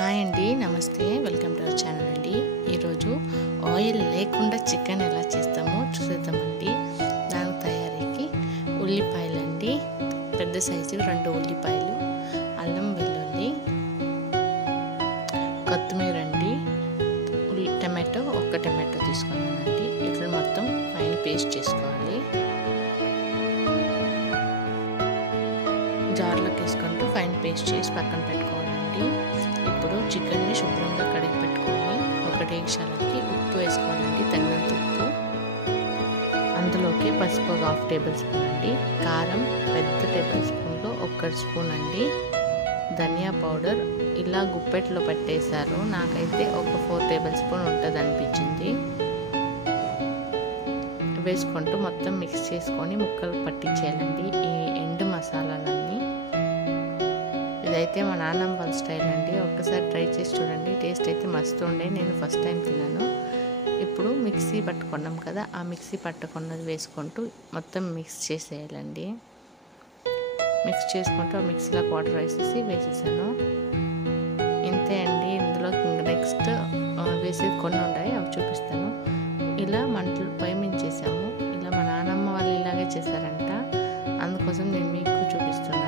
Hi అండి, నమస్తే. Welcome to our channel అండి. ఈరోజు ఆయిల్ లేకుండా చికెన్ ఎలా చేస్తామో చూసేద్దామండి. దాని తయారీకి ఉల్లిపాయలండి, పెద్ద సైజు 2 ఉల్లిపాయలు, అల్లం వెల్లుల్లి, కొత్తిమీర అండి, టమాటో, 1 టమాటో తీసుకున్నానండి. ఇట్లా మొత్తం పైన పేస్ట్ చేసుకోవాలి. జార్లోకి వేసుకుంటూ ఫైన్ పేస్ట్ చేసి పక్కన పెట్టుకోవాలండి. ఇప్పుడు చికెన్ని శుభ్రంగా కడిగి పెట్టుకొని ఒక డేక్షాలకి ఉప్పు వేసుకోవాలండి, తగినంత ఉప్పు. అందులోకి పసుపు 1/2 టేబుల్ స్పూన్ అండి, కారం పెద్ద టేబుల్ స్పూన్లో 1 స్పూన్ అండి, ధనియా పౌడర్ ఇలా గుప్పెట్లో పెట్టేశారు. నాకైతే ఒక 4 టేబుల్ స్పూన్ ఉంటుంది అనిపించింది. వేసుకుంటూ మొత్తం మిక్స్ చేసుకొని ముక్కలు పట్టించేయాలండి ఈ ఎండు మసాలాలన్నీ. ఇదైతే మా నాన్నమ్మ వాళ్ళ స్టైల్ అండి. ఒక్కసారి ట్రై చేసి చూడండి, టేస్ట్ అయితే మస్తు ఉండే. నేను ఫస్ట్ టైం తిన్నాను. ఇప్పుడు మిక్సీ పట్టుకున్నాం కదా, ఆ మిక్సీ పట్టుకున్నది వేసుకుంటూ మొత్తం మిక్స్ చేసేయాలండి. మిక్స్ చేసుకుంటూ ఆ మిక్సీలో వాటర్ వేసేసాను. ఇంతే అండి. ఇందులో నెక్స్ట్ వేసేది కొన్ని ఉన్నాయి, అవి చూపిస్తాను. ఇలా మంటలు పైమించేసాము. ఇలా మా నాన్నమ్మ వాళ్ళు ఇలాగే చేశారంట, అందుకోసం నేను మీకు చూపిస్తున్నాను.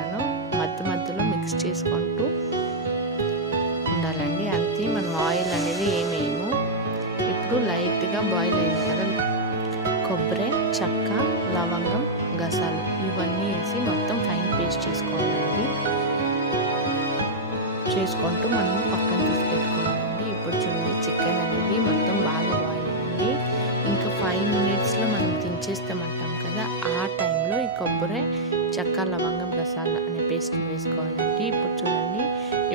మధ్యలో మిక్స్ చేసుకుంటూ ఉండాలండి. అంతే, మనం ఆయిల్ అనేది ఏమేమో. ఇప్పుడు లైట్గా బాయిల్ అయింది కదా, కొబ్బరి, చెక్క, లవంగం, గసాలు ఇవన్నీ వేసి మొత్తం ఫైన్ పేస్ట్ చేసుకోవాలండి. చేసుకుంటూ మనం పక్కన తీసి పెట్టుకోవాలండి. ఇప్పుడు చూడండి, చికెన్ అనేది మొత్తం బాగా బాయిల్ అయింది. ఇంకా 5 మినిట్స్లో మనం దించేస్తామంటాం కదా, ఆ టైంలో ఈ కొబ్బరి, చెక్క, లవంగం, గసాల అనే పేస్ట్ని వేసుకోవాలండి. ఇప్పుడు చూడండి,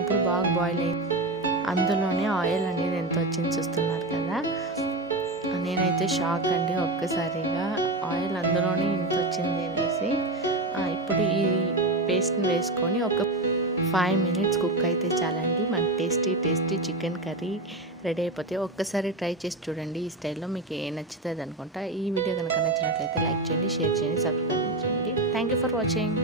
ఇప్పుడు బాగా బాయిల్ అయింది. అందులోనే ఆయిల్ అనేది ఎంత వచ్చింది చూస్తున్నారు కదా. నేనైతే షాక్ అండి, ఒక్కసారిగా ఆయిల్ అందులోనే ఇంత వచ్చింది అనేసి. ఇప్పుడు ఈ పేస్ట్ని వేసుకొని ఒక 5 మినిట్స్ కుక్ అయితే చాలండి. మన టేస్టీ చికెన్ కర్రీ రెడీ అయిపోతే ఒక్కసారి ట్రై చేసి చూడండి. ఈ స్టైల్లో మీకు నచ్చుతుంది అనుకుంటా. ఈ వీడియో కనుక నచ్చినట్లయితే లైక్ చేయండి, షేర్ చేయండి, సబ్స్క్రైబ్ చేయండి. Thank you for watching.